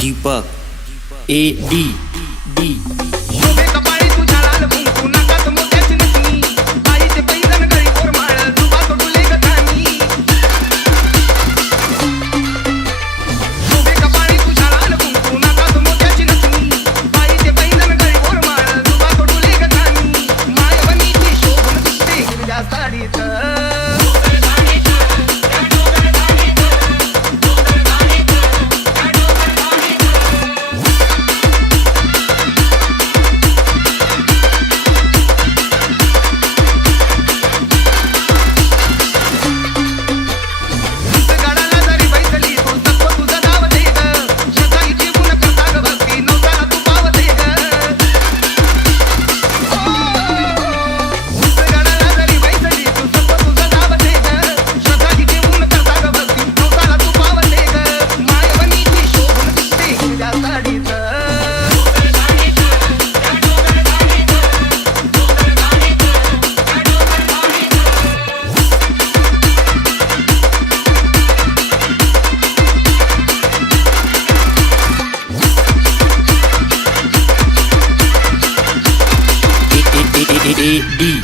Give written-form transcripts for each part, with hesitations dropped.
Deepak AD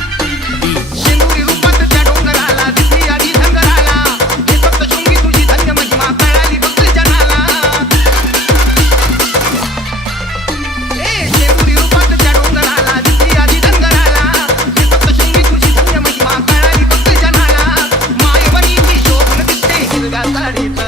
शेंदुरी रूपात त्या डोंगराला दिसली आधी धनगराला हे सप्तशृंगी तुझी धन्य महिमा कळाली भक्त जनाला शेंदुरी रूपात त्या डोंगराला दिसली आधी धनगराला हे सप्तशृंगी तुझी धन्य महिमा कळाली भक्त जनाला मायवनीची शोभन दिसते हिरव्या साडीत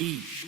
D